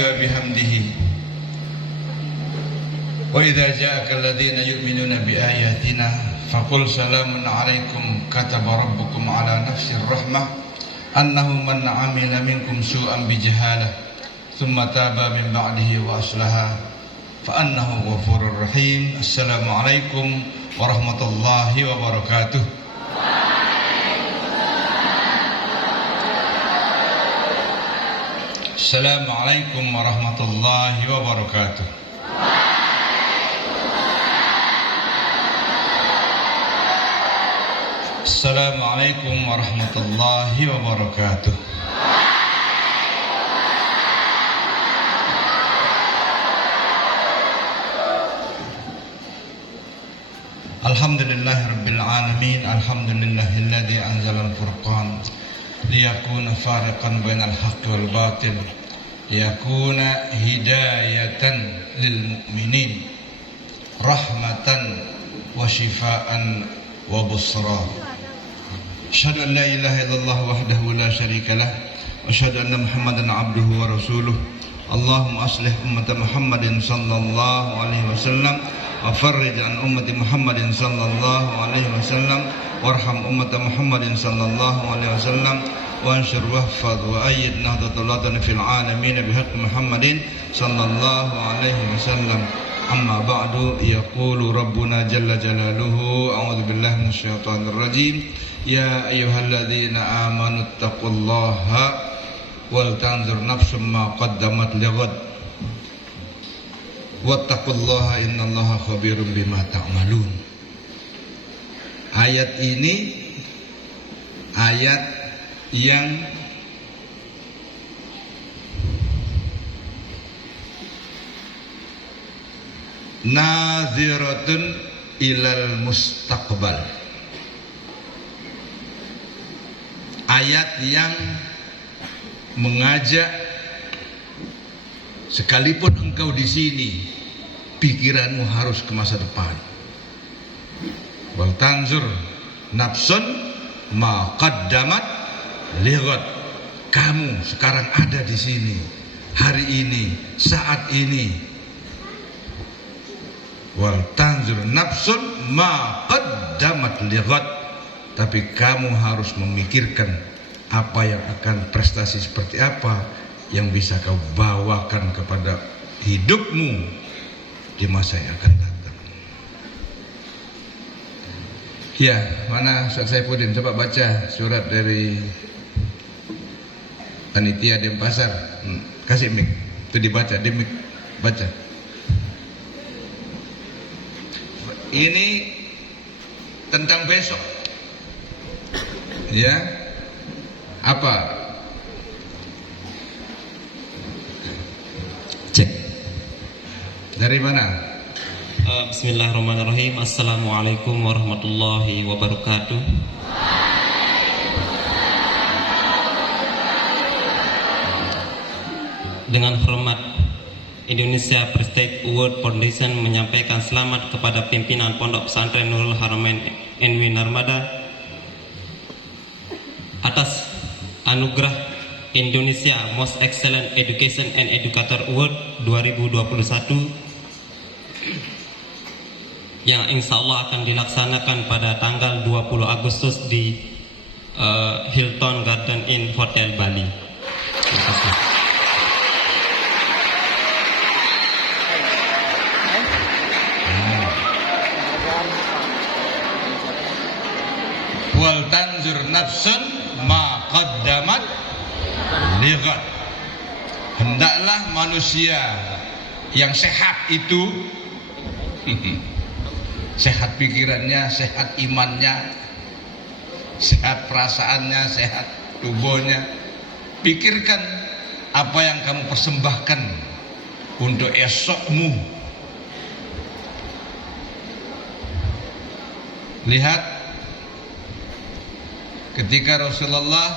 wa bihamdihi. Wa idza ja'aka alladhina yu'minuna bi ayatina faqul salamun 'alaikum kataba rabbukum 'ala nafsir rahmah annahu man 'amila minkum su'an bi jahalah thumma taba min ba'dihi wa aslaha fa annahu ghafurur rahim. Assalamualaikum warahmatullahi wabarakatuh. Assalamualaikum warahmatullahi wabarakatuh. Assalamualaikum warahmatullahi wabarakatuh. Alhamdulillahirabbil alamin. Alhamdulillahilladzi anzalal furqan liyakuna fariqan bainal haqqi wal batil liyakuna hidayatan lil mu'minin rahmatan wa shifaan wa busra. Asyhadu an la ilaha illallah wahdahu la syarika lah wa asyhadu anna Muhammadan abduhu wa rasuluh. Allahumma aslih ummata Muhammadin sallallahu alaihi wasallam wa farrij an ummati Muhammadin sallallahu alaihi wasallam warham ummata Muhammadin sallallahu alaihi wasallam wa anshur wahfadh wa ayyid nahdlatul watan fil alamin bihaqqi Muhammadin sallallahu alaihi wasallam. Amma ba'du, yaqulu rabbuna jalla jalaluhu a'udzu billahi minasyaitonir rajim. Ya ayyuhalladzina amanu taqullaha wal tanzur nafsum ma qaddamat lighad wattaqullaha innallaha khabirum bima ta'malun. Ayat ini ayat yang naziratun ilal mustaqbal. Ayat yang mengajak sekalipun engkau di sini, pikiranmu harus ke masa depan. Wal tanzur nafsun ma qaddamat lighad. Kamu sekarang ada di sini, hari ini, saat ini. Wal tanzur nafsun ma qaddamat lighad. Tapi kamu harus memikirkan apa yang akan prestasi seperti apa yang bisa kau bawakan kepada hidupmu di masa yang akan datang. Ya, mana Ustaz Saifuddin? Coba baca surat dari panitia Denpasar. Kasih mic. Itu dibaca, di mic. Baca. Ini tentang besok. Ya. Apa? Cek. Dari mana? Bismillahirrahmanirrahim. Assalamualaikum warahmatullahi wabarakatuh. Dengan hormat, Indonesia Prestige Award Foundation menyampaikan selamat kepada pimpinan Pondok Pesantren Nurul Haramain NW Narmada atas anugerah Indonesia Most Excellent Education and Educator Award 2021 yang insya Allah akan dilaksanakan pada tanggal 20 Agustus di Hilton Garden Inn Hotel Bali. Terima kasih. Wal tanzur nafsun ma qaddamat lighad. Hendaklah manusia yang sehat itu sehat pikirannya, sehat imannya, sehat perasaannya, sehat tubuhnya. Pikirkan apa yang kamu persembahkan untuk esokmu. Lihat ketika Rasulullah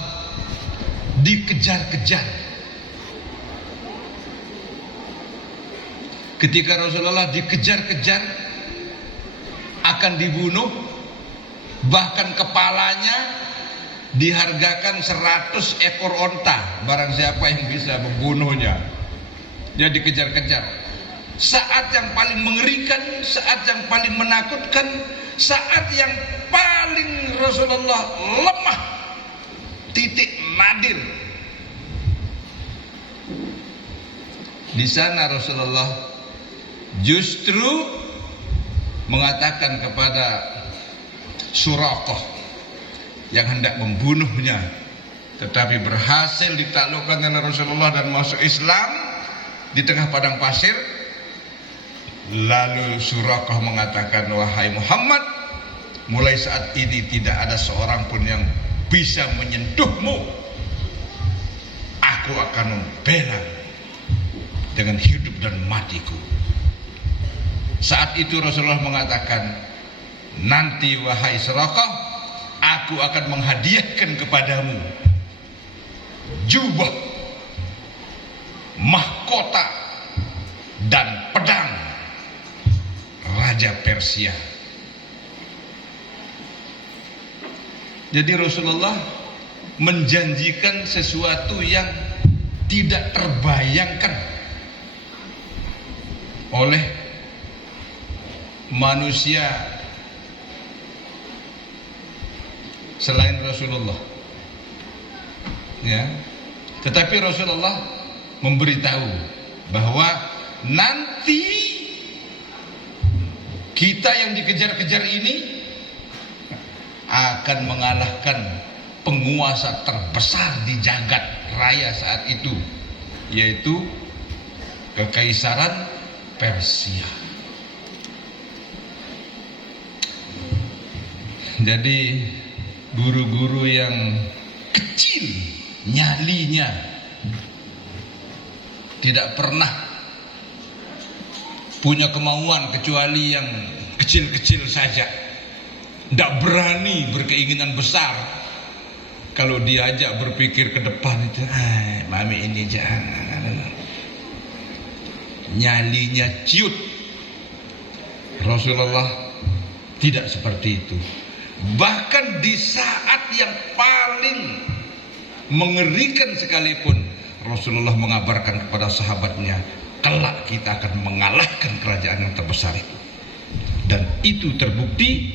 dikejar-kejar, ketika Rasulullah dikejar-kejar akan dibunuh, bahkan kepalanya dihargakan 100 ekor onta barang siapa yang bisa membunuhnya. dia dikejar-kejar. Saat yang paling mengerikan, saat yang paling menakutkan, saat yang paling Rasulullah lemah, titik nadir. Di sana Rasulullah justru mengatakan kepada Suraqah yang hendak membunuhnya, tetapi berhasil ditaklukkan oleh Rasulullah dan masuk Islam di tengah padang pasir. Lalu Suraqah mengatakan, wahai Muhammad, mulai saat ini tidak ada seorang pun yang bisa menyentuhmu. Aku akan membela dengan hidup dan matiku. Saat itu Rasulullah mengatakan, nanti wahai Suraqah, aku akan menghadiahkan kepadamu jubah, mahkota, dan pedang Raja Persia. Jadi Rasulullah menjanjikan sesuatu yang tidak terbayangkan oleh manusia selain Rasulullah. Ya. Tetapi Rasulullah memberitahu bahwa nanti kita yang dikejar-kejar ini akan mengalahkan penguasa terbesar di jagat raya saat itu, yaitu Kekaisaran Persia. Jadi guru-guru yang kecil nyalinya, tidak pernah punya kemauan kecuali yang kecil-kecil saja, tidak berani berkeinginan besar. Kalau diajak berpikir ke depan itu, mami ini jangan, nyalinya ciut. Rasulullah tidak seperti itu. Bahkan di saat yang paling mengerikan sekalipun, Rasulullah mengabarkan kepada sahabatnya, kelak kita akan mengalahkan kerajaan yang terbesar itu. Dan itu terbukti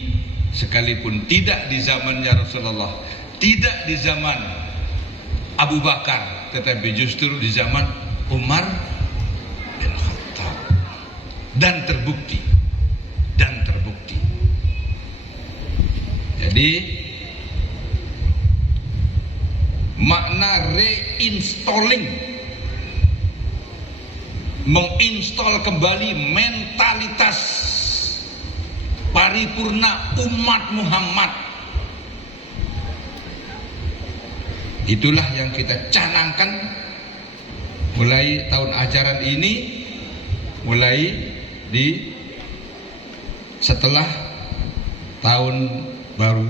sekalipun tidak di zamannya Rasulullah, tidak di zaman Abu Bakar, tetapi justru di zaman Umar bin Khattab. Dan terbukti. Jadi makna reinstalling, menginstal kembali mentalitas paripurna umat Muhammad, itulah yang kita canangkan mulai tahun ajaran ini, mulai di setelah tahun baru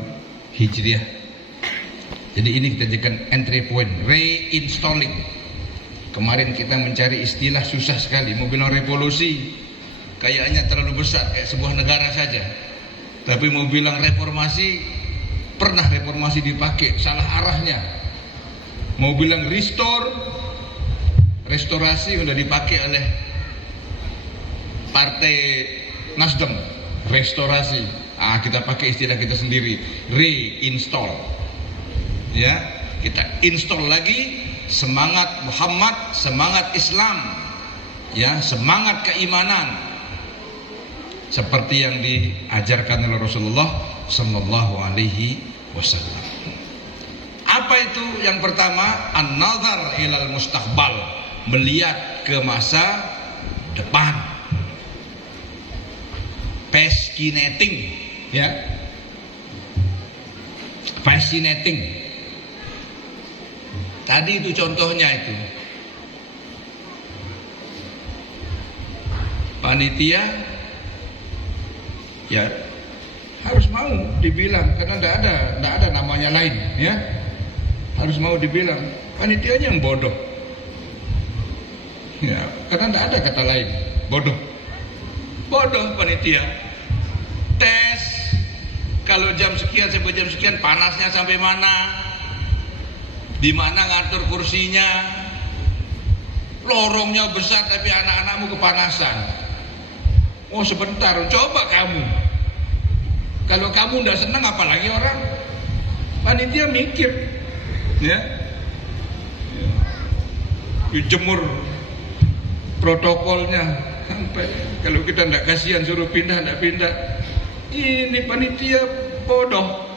Hijriah. Jadi ini kita jadikan entry point, reinstalling. Kemarin kita mencari istilah susah sekali. Mau bilang revolusi kayaknya terlalu besar, kayak sebuah negara saja. Tapi mau bilang reformasi, pernah reformasi dipakai, salah arahnya. Mau bilang restore, restorasi udah dipakai oleh Partai Nasdem, restorasi. Kita pakai istilah kita sendiri, reinstall. Ya, kita install lagi semangat Muhammad, semangat Islam, ya, semangat keimanan, seperti yang diajarkan oleh Rasulullah Sallallahu Alaihi Wasallam. Apa itu? Yang pertama, an-nazar ilal mustaqbal, melihat ke masa depan, fascinating, ya, fascinating. Tadi itu contohnya itu panitia, ya harus mau dibilang, karena tidak ada namanya lain, ya, harus mau dibilang panitianya yang bodoh, ya, karena tidak ada kata lain, bodoh panitia. Tes kalau jam sekian sampai jam sekian, panasnya sampai mana, di mana ngatur kursinya, lorongnya besar tapi anak-anakmu kepanasan. Oh sebentar, coba kamu. Kalau kamu tidak senang apalagi orang. Panitia mikir, ya. Jemur protokolnya sampai kalau kita tidak kasihan suruh pindah tidak pindah. Ini panitia bodoh.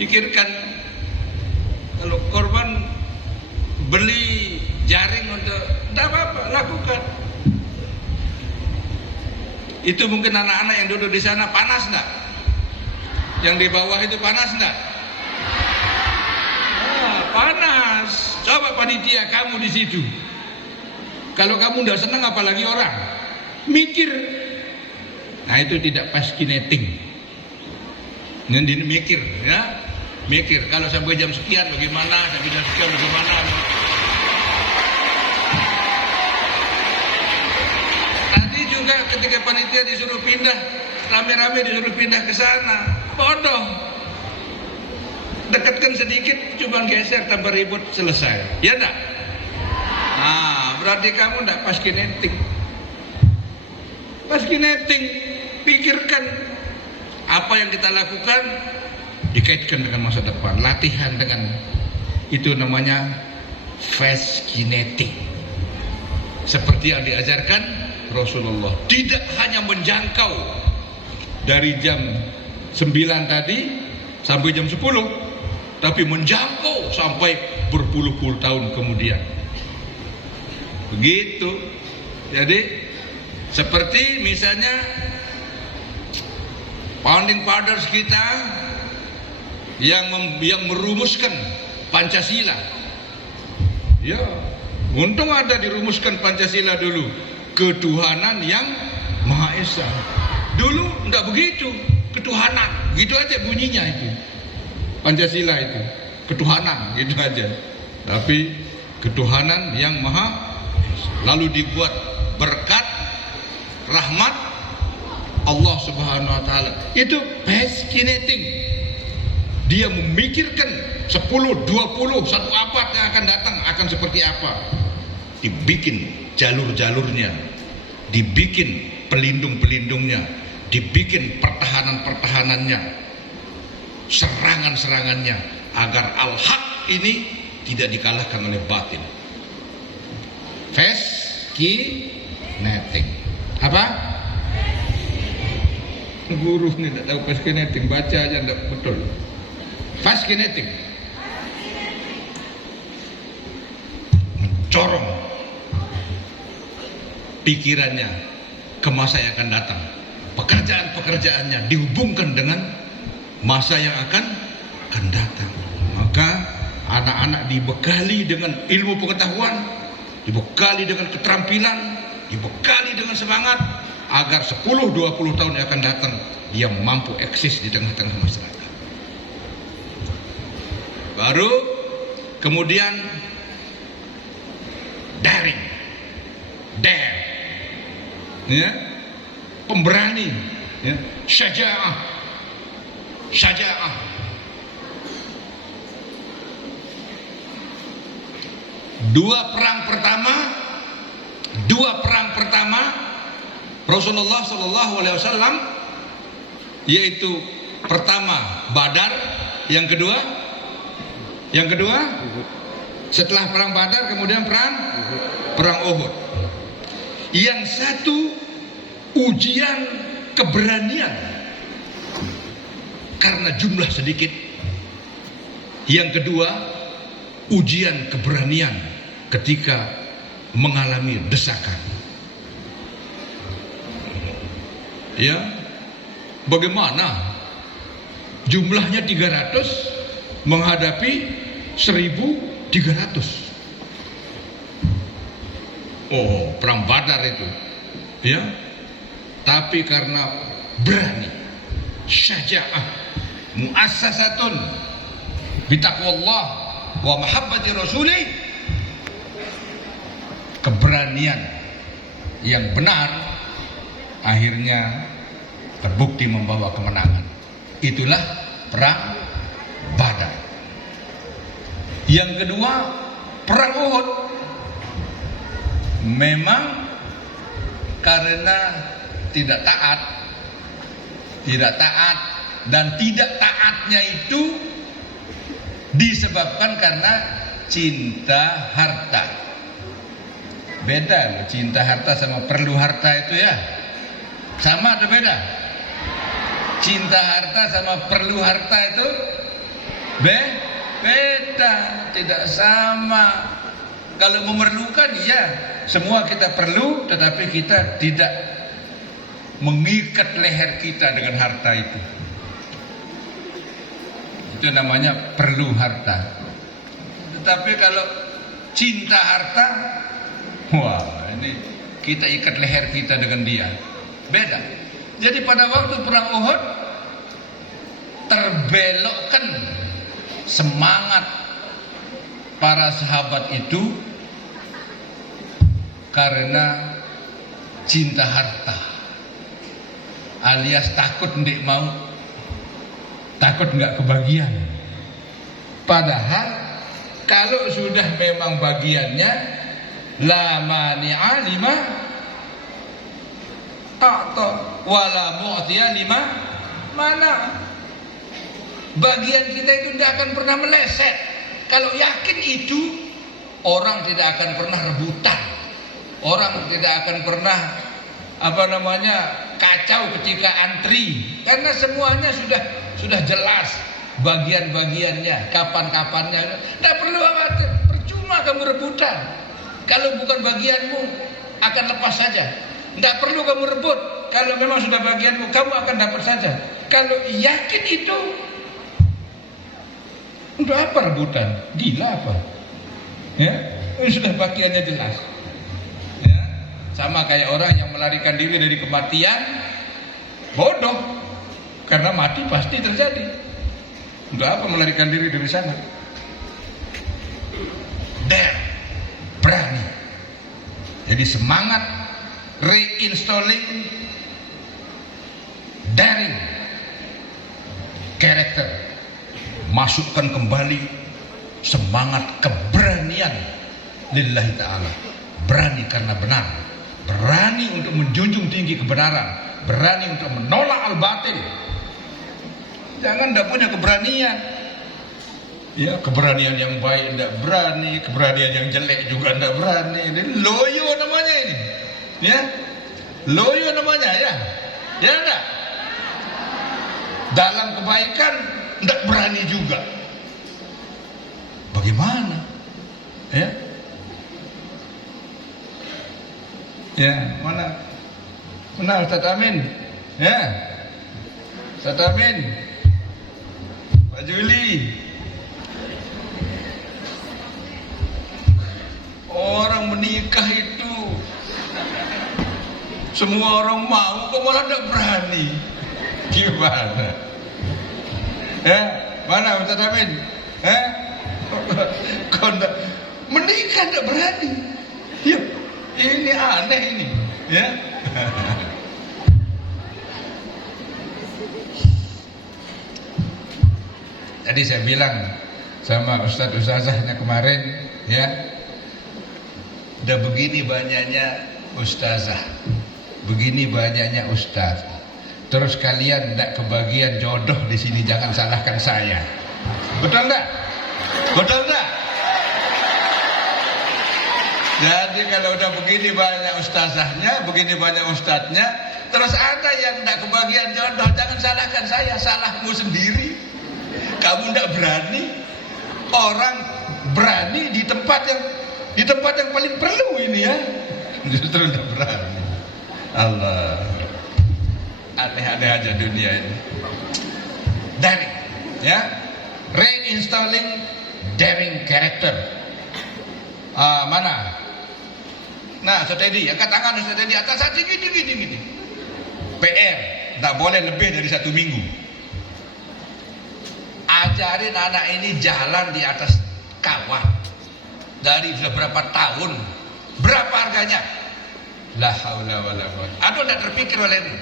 Pikirkan kalau korban beli jaring untuk tidak apa-apa lakukan. Itu mungkin anak-anak yang duduk di sana panas enggak? Yang di bawah itu panas enggak? Panas. Coba panitia kamu di situ. Kalau kamu tidak senang apalagi orang. Mikir. Nah itu tidak pas kineting. Nanti mikir ya. Mikir kalau sampai jam sekian bagaimana, sampai jam sekian bagaimana. Tadi juga ketika panitia disuruh pindah, rame-rame disuruh pindah ke sana. Bodoh. Dekatkan sedikit, cuma geser tambah ribut selesai. Ya enggak? Nah, berarti kamu enggak pas kinetik. Pas kinetik, pikirkan apa yang kita lakukan dikaitkan dengan masa depan. Latihan dengan itu namanya fast kinetik. Seperti yang diajarkan Rasulullah. Tidak hanya menjangkau dari jam 9 tadi sampai jam 10, tapi menjangkau sampai berpuluh-puluh tahun kemudian. Begitu. Jadi seperti misalnya founding fathers kita yang merumuskan Pancasila. Ya, untung ada dirumuskan Pancasila dulu. Ketuhanan yang Maha Esa. Dulu enggak begitu, ketuhanan. Gitu aja bunyinya itu. Pancasila itu ketuhanan gitu aja. Tapi ketuhanan yang Maha Esa. Lalu dibuat berkat rahmat Allah Subhanahu wa taala. Itu fascinating. Dia memikirkan 10, 20, satu abad yang akan datang akan seperti apa. Dibikin jalur-jalurnya, dibikin pelindung-pelindungnya, dibikin pertahanan-pertahanannya, serangan-serangannya agar al-haq ini tidak dikalahkan oleh batil. Fascinating. Apa? Guru ini tidak tahu fascinating, baca aja tidak betul. Fascinating. Mencorong pikirannya ke masa yang akan datang. Pekerjaan-pekerjaannya dihubungkan dengan masa yang akan datang. Maka anak-anak dibekali dengan ilmu pengetahuan, dibekali dengan keterampilan, dibekali dengan semangat agar 10-20 tahun yang akan datang dia mampu eksis di tengah-tengah masyarakat. Baru kemudian daring, dare, ya, pemberani, ya, syaja'ah. Dua perang pertama Rasulullah SAW, yaitu pertama Badar, yang kedua setelah perang Badar kemudian perang Uhud. Yang satu ujian keberanian karena jumlah sedikit. Yang kedua ujian keberanian ketika mengalami desakan. Ya, bagaimana jumlahnya 300 menghadapi 1.300. Oh, perang Badar itu, ya. Tapi karena berani, syaja'ah, muassasatun bitaqwallah wa mahabbati rasulih, keberanian yang benar akhirnya terbukti membawa kemenangan. Itulah perang Badar. Yang kedua perang Uhud. memang karena tidak taat, dan tidak taatnya itu disebabkan karena cinta harta. Beda loh, cinta harta sama perlu harta itu ya. Sama atau beda? Cinta harta sama perlu harta itu beda, tidak sama. Kalau memerlukan ya, semua kita perlu, tetapi kita tidak mengikat leher kita dengan harta itu. Itu namanya perlu harta. Tetapi kalau cinta harta, wah, ini kita ikat leher kita dengan dia. Beda. Jadi pada waktu perang Uhud terbelokkan semangat para sahabat itu karena cinta harta, alias takut ndik mau, takut nggak kebagian. Padahal kalau sudah memang bagiannya la mani'a lima a'ta wala mu'tiya lima mana. Bagian kita itu tidak akan pernah meleset. Kalau yakin itu, orang tidak akan pernah rebutan, orang tidak akan pernah kacau ketika antri, karena semuanya sudah jelas bagian-bagiannya, kapan-kapannya. Tidak perlu khawatir, percuma kamu rebutan. Kalau bukan bagianmu akan lepas saja. Tidak perlu kamu rebut. Kalau memang sudah bagianmu, kamu akan dapat saja. Kalau yakin itu, untuk apa rebutan? Gila apa? Ya, ini sudah bagiannya jelas. Ya, sama kayak orang yang melarikan diri dari kematian, bodoh, karena mati pasti terjadi. Untuk apa melarikan diri dari sana? Berani. Jadi semangat reinstalling daring karakter, masukkan kembali semangat keberanian lillahi ta'ala. Berani karena benar, berani untuk menjunjung tinggi kebenaran, berani untuk menolak al-batil. Jangan tidak punya keberanian, ya, keberanian yang baik tidak berani, keberanian yang jelek juga tidak berani. Ini loyo namanya ini, ya, loyo namanya, ya, ya enggak. Dalam kebaikan tidak berani juga. Bagaimana? Ya, ya, mana Ustaz Amin? Ya, Ustaz Amin, Pak Juli. Orang menikah itu semua orang mau, kok malah tidak berani? Gimana? Ya, mana Ustaz Amin? Kok tidak menikah, tidak berani? Ya, ini aneh ini, ya. Tadi saya bilang sama ustazahnya kemarin, ya, udah begini banyaknya ustazah, begini banyaknya ustaz, terus kalian tidak kebagian jodoh di sini, jangan salahkan saya. Betul enggak? Betul enggak? Jadi kalau udah begini banyak ustazahnya, begini banyak ustadznya, terus ada yang tidak kebagian jodoh, jangan salahkan saya, salahmu sendiri. Kamu tidak berani. Orang berani di tempat yang paling perlu ini, ya, justru tidak berani. Allah, aneh-aneh aja dunia ini. Daring, ya, reinstalling daring character. Mana? Nah, Ustaz Teddy, angkat tangan Ustaz Teddy, atas hati gini. PR, tak boleh lebih dari 1 minggu. Ajarin anak ini jalan di atas kawah dari beberapa tahun. Berapa harganya? La haula wala quwwata. Atau tidak terpikir olehmu?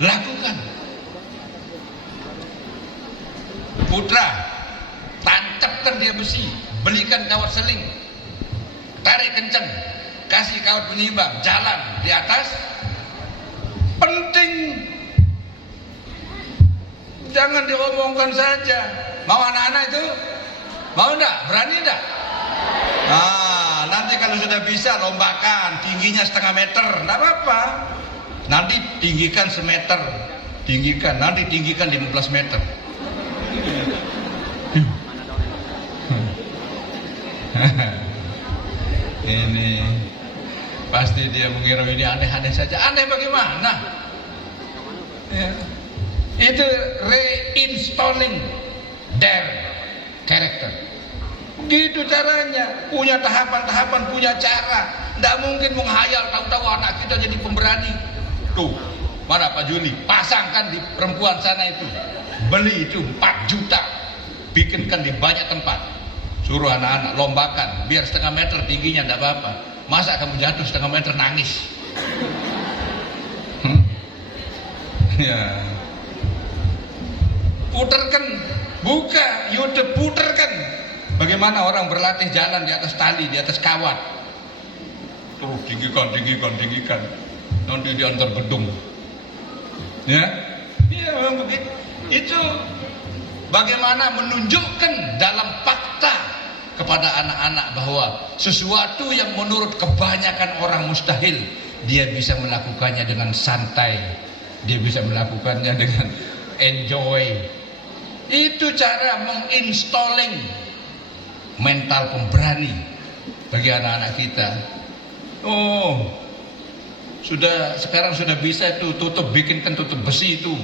Lakukan. Putra, tancapkan dia besi, belikan kawat seling. tarik kenceng, kasih kawat penyeimbang, jalan di atas. Penting, jangan diomongkan saja. Mau anak-anak itu? Mau enggak? Berani enggak? Nah, nanti kalau sudah bisa lombakan, tingginya 0,5 meter, enggak apa-apa. Nanti tinggikan semeter, tinggikan, nanti tinggikan 15 meter. Ini pasti dia mengira ini aneh-aneh saja. Aneh bagaimana? Ya. Itu reinstalling their character. Gitu caranya. Punya tahapan-tahapan, punya cara. Tidak mungkin menghayal tahu-tahu anak kita jadi pemberani. Tuh, mana Pak Juli? Pasangkan di perempuan sana itu. Beli itu 4 juta. Bikinkan di banyak tempat. Suruh anak-anak lombakan, biar 0,5 meter tingginya, tidak apa-apa. Masa kamu jatuh 0,5 meter nangis? Ya. Puterkan, buka YouTube, puterkan. Bagaimana orang berlatih jalan di atas tali, di atas kawat. Terus tinggikan. Nanti diantar gedung. Ya, iya memang begitu. Itu bagaimana menunjukkan dalam fakta kepada anak-anak bahwa sesuatu yang menurut kebanyakan orang mustahil, dia bisa melakukannya dengan santai, dia bisa melakukannya dengan enjoy. Itu cara menginstalling mental pemberani bagi anak-anak kita. Oh, sekarang sudah bisa itu bikinkan tutup besi itu.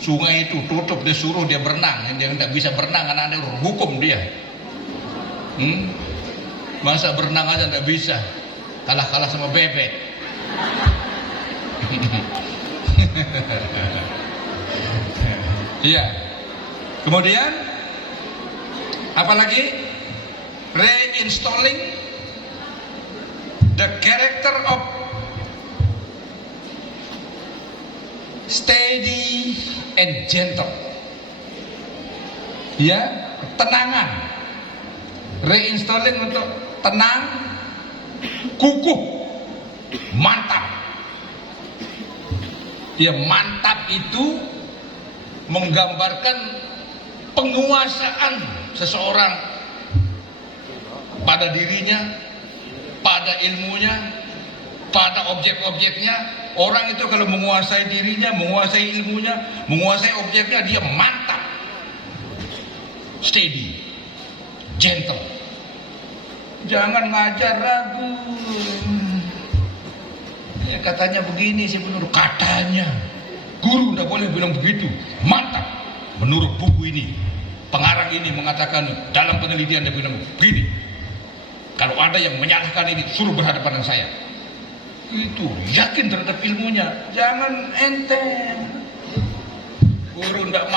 Sungai itu tutup, dia suruh dia berenang. Yang dia tidak bisa berenang, anak-anak hukum dia. Masa berenang aja tidak bisa, kalah sama bebek. Iya. Kemudian apalagi? Reinstalling the character of steady and gentle. Ya, ketenangan. Reinstalling untuk tenang, kukuh, mantap. Ya, mantap itu menggambarkan penguasaan seseorang pada dirinya, pada ilmunya, pada objek-objeknya. Orang itu kalau menguasai dirinya, menguasai ilmunya, menguasai objeknya, dia mantap, steady, gentle. Jangan ngajar ragu. Ya, katanya begini sih, menurut katanya. Guru tidak boleh bilang begitu. Mantap. Menurut buku ini, pengarang ini mengatakan dalam penelitian dia bilang begini. Kalau ada yang menyalahkan ini, suruh berhadapan dengan saya. Itu yakin terhadap ilmunya. Jangan enteng. Guru tidak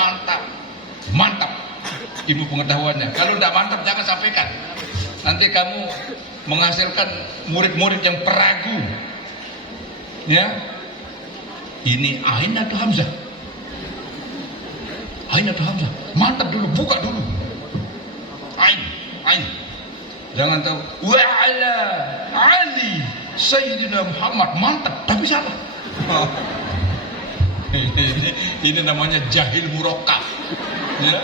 mantap ilmu pengetahuannya. Kalau tidak mantap jangan sampaikan. Nanti kamu menghasilkan murid-murid yang peragu. Ya, ini Ain atau Hamzah? Ain atau Hamzah? Mantap dulu, buka dulu. Ain. Jangan tahu. Wa ala Ali Sayyidina Muhammad, mantap, tapi salah. Ini namanya jahil murakkab. Ya.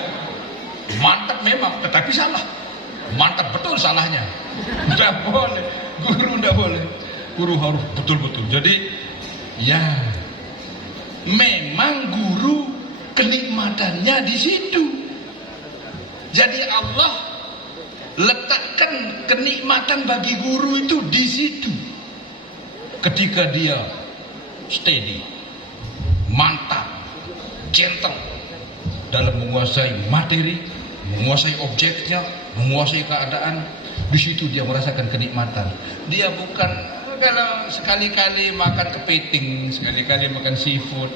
Mantap memang, tetapi salah. Mantap betul salahnya. Tidak boleh. Guru tidak boleh. Guru harus betul-betul. Jadi, ya, memang guru kenikmatannya di situ. Jadi Allah letakkan kenikmatan bagi guru itu di situ. Ketika dia steady, mantap, gentle dalam menguasai materi, menguasai objeknya, menguasai keadaan, di situ dia merasakan kenikmatan. Dia bukan kalau sekali-kali makan kepiting, sekali-kali makan seafood,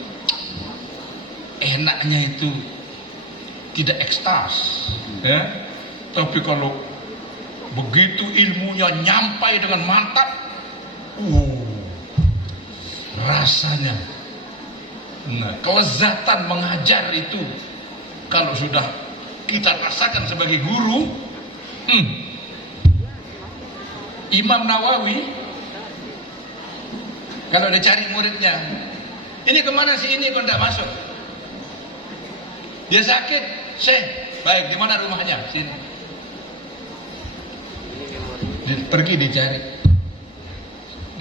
enaknya itu tidak ekstas, ya. Tapi kalau begitu ilmunya nyampai dengan mantap, rasanya, kelezatan mengajar itu kalau sudah kita rasakan sebagai guru, Imam Nawawi kalau dia cari muridnya, ini kemana sih ini kok tidak masuk? Dia sakit, Syekh, baik, di mana rumahnya? Sini. Pergi dicari,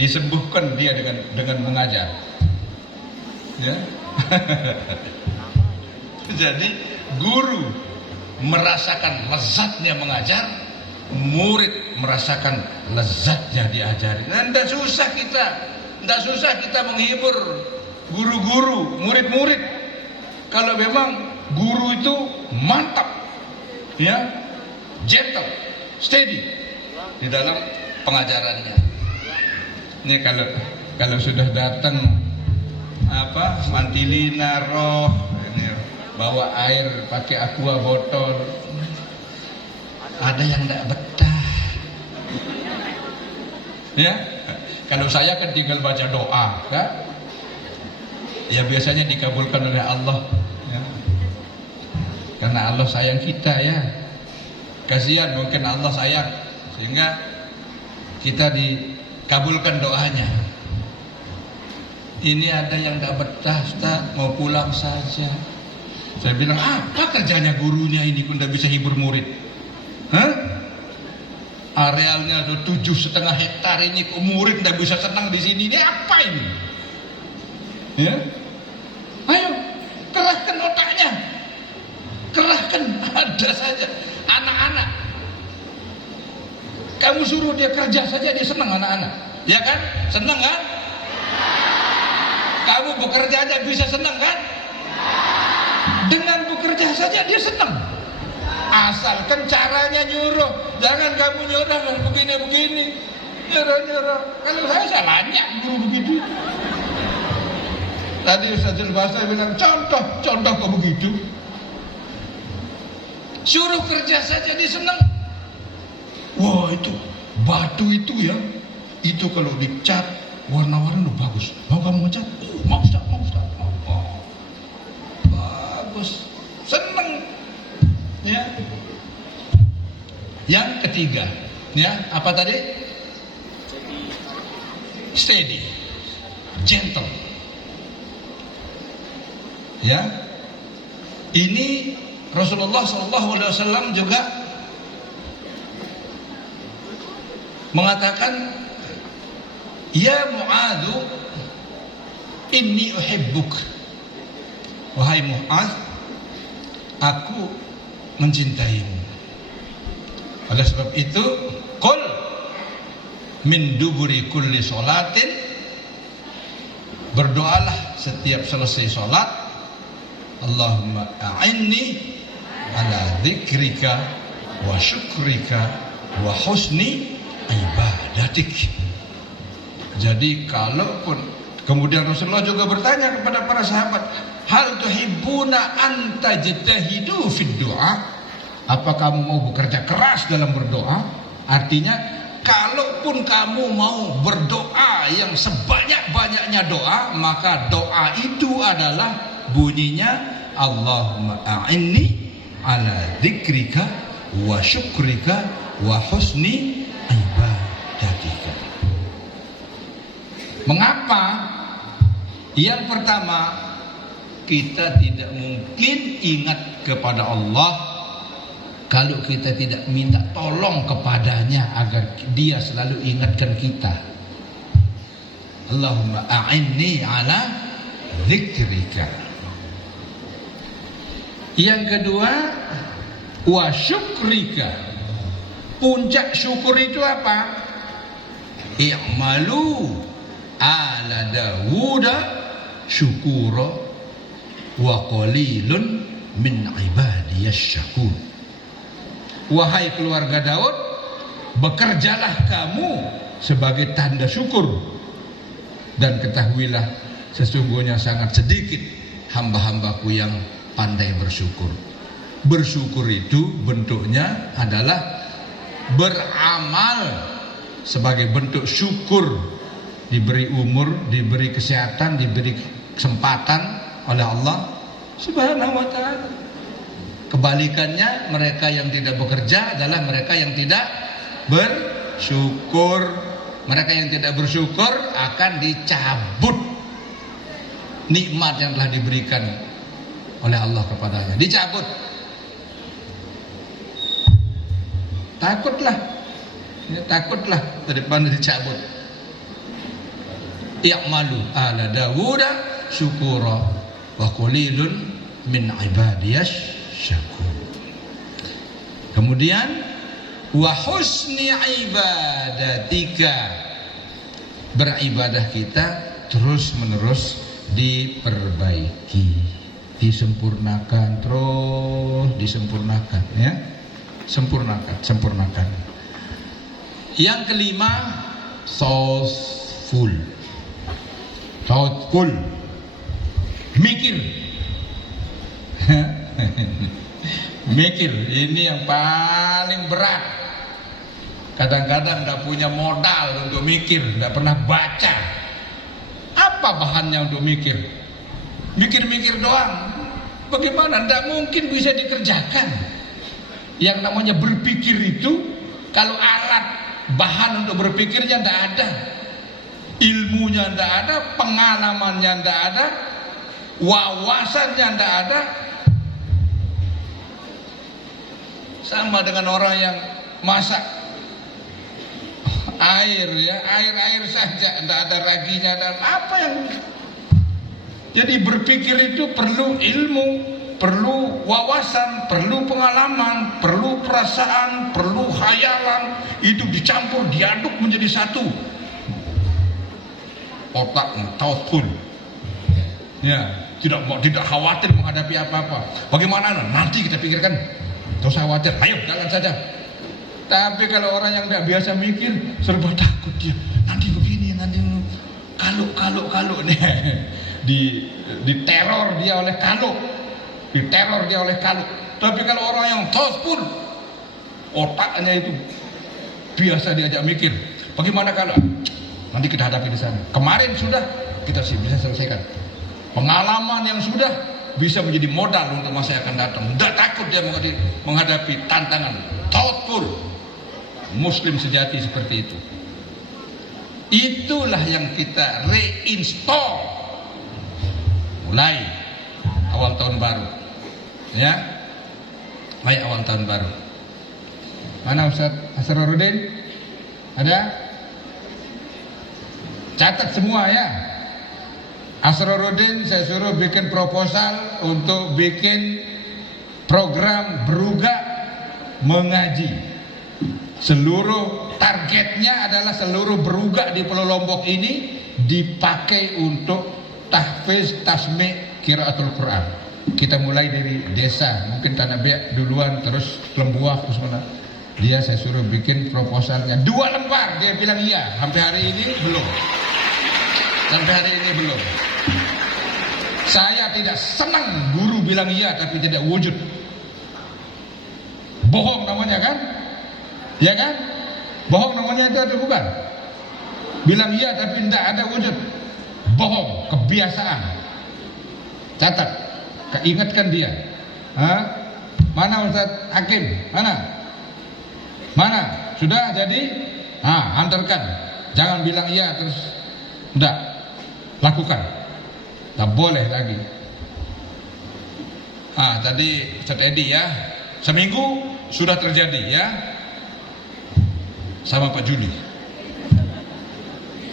disembuhkan dia dengan mengajar. Ya. Jadi guru merasakan lezatnya mengajar, murid merasakan lezatnya diajari. Nah, tidak susah kita menghibur guru-guru, murid-murid. Kalau memang guru itu mantap, ya, gentle, steady di dalam pengajarannya. Ini kalau sudah datang Mantilina roh, ini, bawa air pakai aqua botol, ada yang tidak betah. Ya, kalau saya kan tinggal baca doa, kan? Ya biasanya dikabulkan oleh Allah, ya. Karena Allah sayang kita, ya. Kasihan mungkin Allah sayang sehingga kita dikabulkan doanya. Ini ada yang tidak betah, Ustaz, mau pulang saja. Saya bilang, apa kerjanya gurunya ini pun tidak bisa hibur murid? Hah? Arealnya 7,5 hektar ini, kok murid tidak bisa senang di sini? Ini apa ini? Ya, ayo kerahkan otaknya, kerahkan, ada saja anak-anak. Kamu suruh dia kerja saja dia senang, anak-anak, ya kan? Senang kan? Kamu bekerja aja bisa senang kan? Dengan bekerja saja dia senang. Asalkan caranya nyuruh. Jangan kamu nyuruh begini-begini, nyuruh. Kalau saya banyak guru begitu. Tadi Ustazul Basar bilang contoh kok begitu. Suruh kerja saja dia senang. Wah, itu batu itu, ya, itu kalau dicat warna-warna bagus. Mau kamu ngecat? Mau Ustaz. Oh, bagus, seneng, ya. Yang ketiga, ya, apa tadi? Steady, gentle, ya. Ini Rasulullah SAW juga mengatakan, ya Mu'adzu, inni uhibbuk. Wahai Mu'adz, aku mencintaimu. Oleh sebab itu, qul min duburi kulli sholatin, berdoalah setiap selesai sholat, Allahumma a'inni ala dzikrika wa syukrika wa husni ibadatik. Jadi kalaupun kemudian Rasulullah juga bertanya kepada para sahabat, hal tuhibbuna an tajtahidu fid du'a? Apa kamu mau bekerja keras dalam berdoa? Artinya kalaupun kamu mau berdoa yang sebanyak-banyaknya doa, maka doa itu adalah bunyinya Allahumma a'inni ala dzikrika wa syukrika wa husni ibadatika. Mengapa? Yang pertama, kita tidak mungkin ingat kepada Allah kalau kita tidak minta tolong kepadanya agar dia selalu ingatkan kita. Allahumma a'inni ala dzikrika. Yang kedua, wa syukrika. Puncak syukur itu apa? I'malu ala Dawuda syukura wa qalilun min ibadiyas syakur. Wahai keluarga Daud, bekerjalah kamu sebagai tanda syukur, dan ketahuilah sesungguhnya sangat sedikit hamba-hambaku yang pandai bersyukur. Bersyukur itu bentuknya adalah beramal sebagai bentuk syukur, diberi umur, diberi kesehatan, diberi kesempatan oleh Allah Subhanahu wa ta'ala. Kebalikannya, mereka yang tidak bekerja adalah mereka yang tidak bersyukur. syukur. Mereka yang tidak bersyukur akan dicabut nikmat yang telah diberikan oleh Allah kepadanya, dicabut. Takutlah, ya, takutlah daripada dicabut. I'malu ala Dawuda syukura wa qalilun min ibadiyas syakur. Kemudian wa husni ibadatika, beribadah kita terus menerus diperbaiki, disempurnakan, terus disempurnakan, ya, sempurnakan. Yang kelima, thoughtful, mikir. Mikir ini yang paling berat. Kadang-kadang tidak punya modal untuk mikir, tidak pernah baca. Apa bahannya untuk mikir? Mikir-mikir doang. Bagaimana? Tidak mungkin bisa dikerjakan. Yang namanya berpikir itu, kalau alat bahan untuk berpikirnya tidak ada, ilmunya tidak ada, pengalamannya tidak ada, wawasannya tidak ada. Sama dengan orang yang masak air, ya, air saja, tidak ada raginya, dan apa yang. Jadi berpikir itu perlu ilmu, perlu wawasan, perlu pengalaman, perlu perasaan, perlu khayalan. Itu dicampur, diaduk menjadi satu. Otaknya thoughtful, ya, tidak khawatir menghadapi apa-apa. Bagaimana? Nanti kita pikirkan, tidak usah khawatir, ayo jalan saja. Tapi kalau orang yang tidak biasa mikir, serba takut dia. Nanti begini, nanti kalau nih. Diteror dia oleh kalau, diteror dia oleh kalau. Tapi kalau orang yang thoughtful, otaknya itu biasa diajak mikir. Bagaimana kalau nanti kita hadapi di sana? Kemarin sudah kita bisa selesaikan. Pengalaman yang sudah bisa menjadi modal untuk masa yang akan datang. Tidak takut dia menghadapi tantangan. Thoughtful, Muslim sejati seperti itu. Itulah yang kita reinstall mulai awal tahun baru, ya, mulai awal tahun baru. Mana Ustaz Asrarudin? Ada? Catat semua, ya. Asrarudin saya suruh bikin proposal untuk bikin program beruga mengaji. Seluruh targetnya adalah seluruh beruga di Pulau Lombok ini dipakai untuk tahfiz, tasmi', qiraatul Quran. Kita mulai dari desa, mungkin Tanah Biak duluan, terus Lembuah, terus mana. Dia saya suruh bikin proposalnya 2 lembar, dia bilang iya. Sampai hari ini belum. Saya tidak senang guru bilang iya tapi tidak wujud. Bohong namanya kan? Ya kan? Bohong namanya itu atau bukan? Bilang iya tapi tidak ada wujud. Bohong, kebiasaan. Catat, ingatkan dia. Mana Ustaz Hakim? Mana? Sudah jadi? Antarkan. Jangan bilang iya terus tidak. Lakukan. Tak boleh lagi. Tadi Ustaz Edi, ya, seminggu sudah terjadi, ya, sama Pak Juli.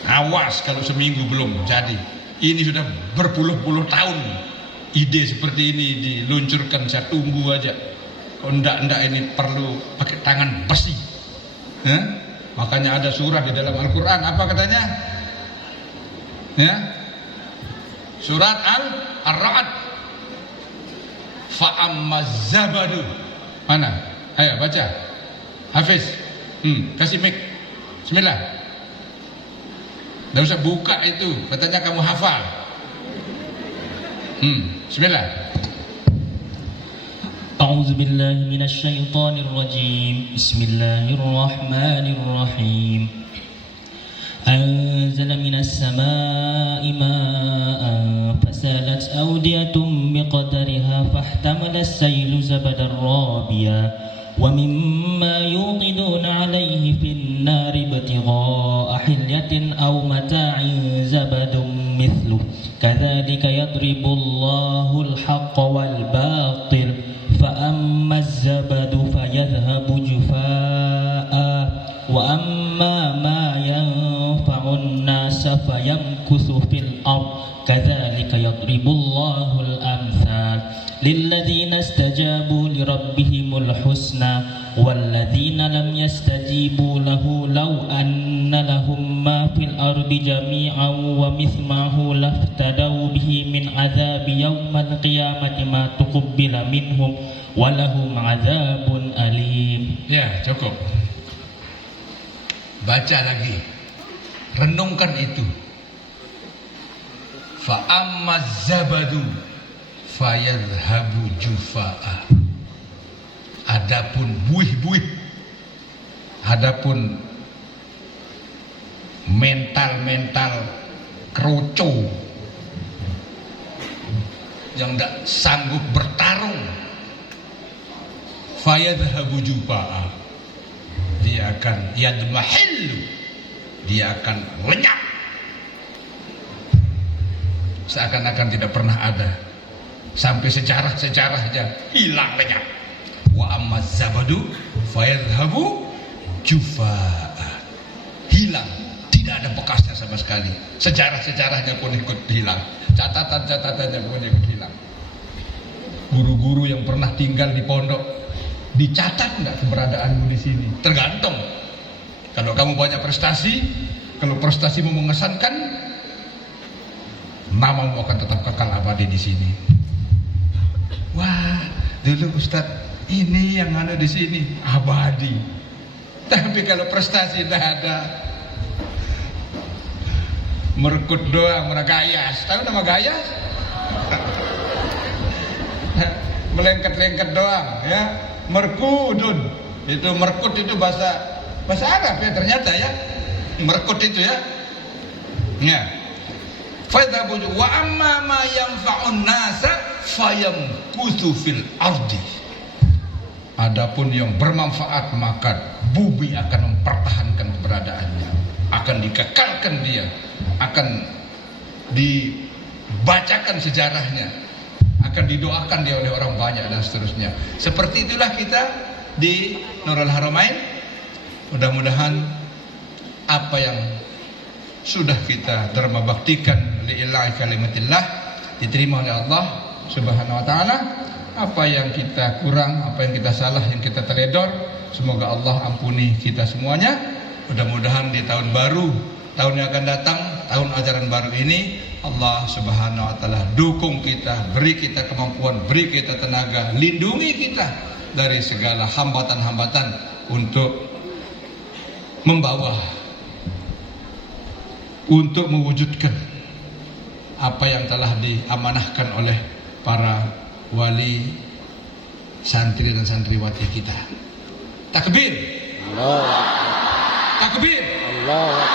Awas kalau seminggu belum jadi. Ini sudah berpuluh-puluh tahun ide seperti ini diluncurkan, saya tunggu aja. Kalau enggak ini perlu pakai tangan besi. Makanya ada surah di dalam Al-Quran, apa katanya? Ya, surat Ar-Ra'd. Fa'ammaz zabadu. Mana? Ayo baca. Hafiz. Kasih mic. Bismillah. Tidak usah buka itu, katanya kamu hafal. Bismillah. A'udzu billahi minasy syaithanir rajim. Bismillahirrahmanirrahim. Anzala minas samaa'i maa'an fasalat awdiyatun biqadariha fahtamala as-saylu zabadan rabiya wa mimma yuqiduna 'alayhi fil النار ابتغاء حلية أو متاع زبد مثله كذلك يضرب الله الحق والباطل فأما الزبد فيذهب جفاء وأما ما ينفع الناس فيمكث في الأرض كذلك يضرب الله الأمثال للذين استجابوا لربهم الحسنى والذين لم يستجيبوا له لو أن لهم ما في الأرض جميعا ومثله لافتدوا به من عذاب يوم القيامة ما تقبل منهم ولهم عذاب أليم. Ya, cukup. Baca lagi. Renungkan itu. Fa amma zabadu fayadhabu jufa'a. Adapun buih-buih, adapun mental keroco yang tidak sanggup bertarung, fayadhabu jufa'a, dia akan yadmahillu, dia akan lenyap, seakan-akan tidak pernah ada, sampai sejarah-sejarahnya hilang lenyap. Wa amma zabadu fayadhabu jufaa, hilang, tidak ada bekasnya sama sekali, sejarah-sejarahnya pun ikut hilang, catatan-catatannya pun ikut hilang. Guru-guru yang pernah tinggal di pondok, dicatat enggak keberadaanmu di sini? Tergantung. Kalau kamu banyak prestasi, kalau prestasimu mengesankan, namamu akan tetap kekal abadi di sini. Wah, dulu Ustadz ini yang ada di sini abadi. Tapi kalau prestasi tidak ada, merkut doang, meragayas. Tahu nama gayas? Melengket-lengket doang, ya. Merkudun. Itu merkut itu bahasa Arab ya ternyata ya. Merkut itu ya. Ya. Fadhabu wa amma ma yanfa'un nasa fayamkuthu fil ardi. Adapun yang bermanfaat maka bumi akan mempertahankan keberadaannya, akan dikekalkan dia, akan dibacakan sejarahnya, akan didoakan dia oleh orang banyak dan seterusnya. Seperti itulah kita di Nurul Haramain. Mudah-mudahan apa yang sudah kita dharma baktikan lillahi kalimatillah diterima oleh Allah Subhanahu wa taala. Apa yang kita kurang, apa yang kita salah, yang kita teledor, semoga Allah ampuni kita semuanya. Mudah-mudahan di tahun baru, tahun yang akan datang, tahun ajaran baru ini, Allah Subhanahu wa taala dukung kita, beri kita kemampuan, beri kita tenaga, lindungi kita dari segala hambatan-hambatan untuk membawa, untuk mewujudkan apa yang telah diamanahkan oleh para wali, santri dan santriwati kita. Takbir. Allah. Takbir. Allah.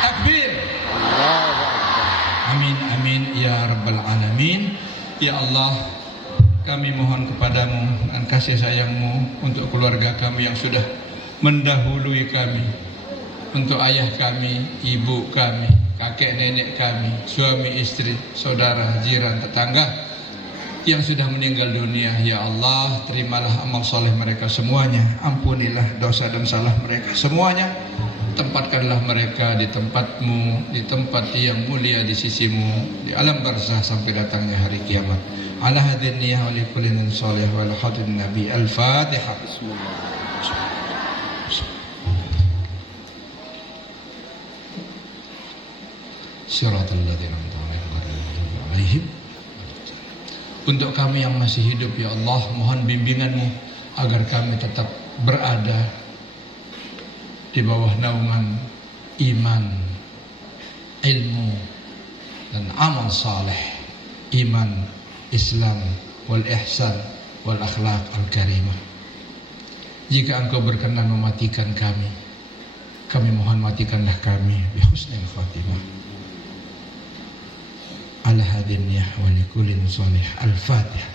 Takbir. Allah. Amin amin ya rabbal alamin. Ya Allah, kami mohon kepadamu dan kasih sayangmu untuk keluarga kami yang sudah mendahului kami, untuk ayah kami, ibu kami, kakek nenek kami, suami istri, saudara, jiran, tetangga yang sudah meninggal dunia. Ya Allah, terimalah amal soleh mereka semuanya, ampunilah dosa dan salah mereka semuanya, tempatkanlah mereka di tempatmu, di tempat yang mulia di sisimu, di alam barzah sampai datangnya hari kiamat. Ala hadin niyah wa li kullin soleh wa ala hadin nabi. Al-Fatihah. Siratal ladzina an'amta alaihim. Untuk kami yang masih hidup, ya Allah, mohon bimbingan-Mu agar kami tetap berada di bawah naungan iman, ilmu, dan amal saleh, iman, Islam, wal ihsan, wal akhlaq al-karimah. Jika Engkau berkenan mematikan kami mohon matikanlah kami bi husnil khatimah. Ala hadin ya wa likulin salih. Al-Fatihah.